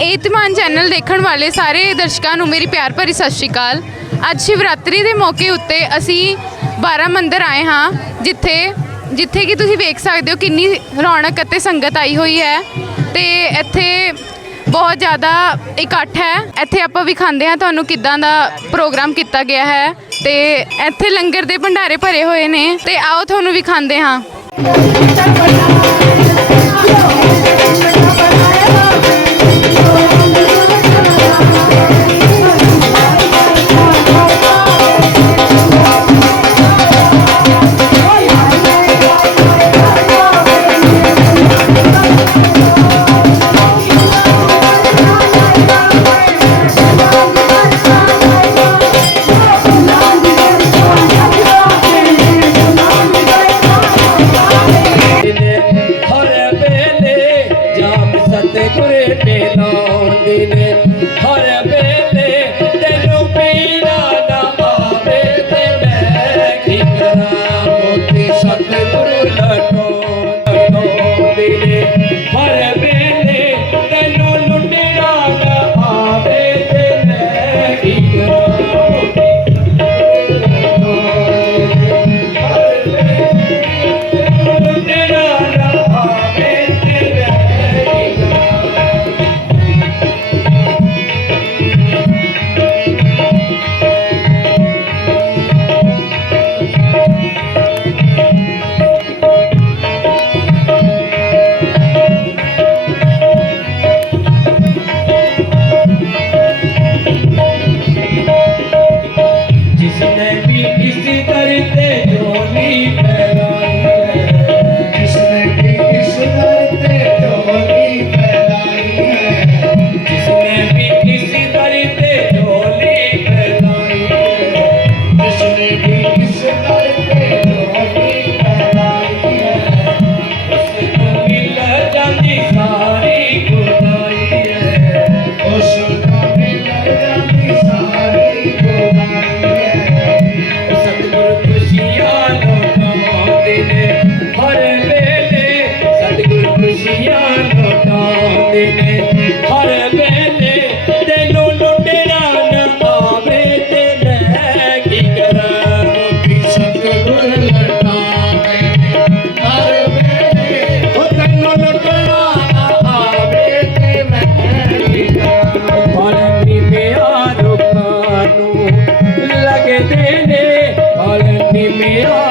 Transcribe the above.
ਏਤਮਾਨ channel ਦੇਖਣ ਵਾਲੇ ਸਾਰੇ ਦਰਸ਼ਕਾਂ ਨੂੰ ਮੇਰੀ ਪਿਆਰ ਭਰੀ ਸਤਿ ਸ਼੍ਰੀ ਅਕਾਲ। ਅੱਜ ਸ਼ਿਵਰਾਤਰੀ ਦੇ ਮੌਕੇ ਉੱਤੇ ਅਸੀਂ 12 ਮੰਦਿਰ ਆਏ ਹਾਂ, ਜਿੱਥੇ ਜਿੱਥੇ ਕਿ ਤੁਸੀਂ ਵੇਖ ਸਕਦੇ ਹੋ ਕਿੰਨੀ ਰੌਣਕ ਅਤੇ ਸੰਗਤ ਆਈ ਹੋਈ ਹੈ। ਤੇ ਇੱਥੇ ਬਹੁਤ ਜ਼ਿਆਦਾ ਇਕੱਠ ਹੈ। ਇੱਥੇ ਆਪਾਂ ਵੀ ਖਾਂਦੇ ਹਾਂ ਤੁਹਾਨੂੰ ਕਿੱਦਾਂ ਦਾ ਪ੍ਰੋਗਰਾਮ ਕੀਤਾ ਗਿਆ ਹੈ। ਤੇ ਇੱਥੇ ਲੰਗਰ ਦੇ ਭੰਡਾਰੇ ਭਰੇ ਹੋਏ ਨੇ। ਤੇ ਆਓ ਤੁਹਾਨੂੰ ਵੀ ਖਾਂਦੇ ਹਾਂ। ਵੇਲੇ ਜਾਮ ਸਤਿਗੁਰ ਦੇ ਨਾਮ ਦੇ ਨੇ ਹਰ ਵੇਲੇ 别了。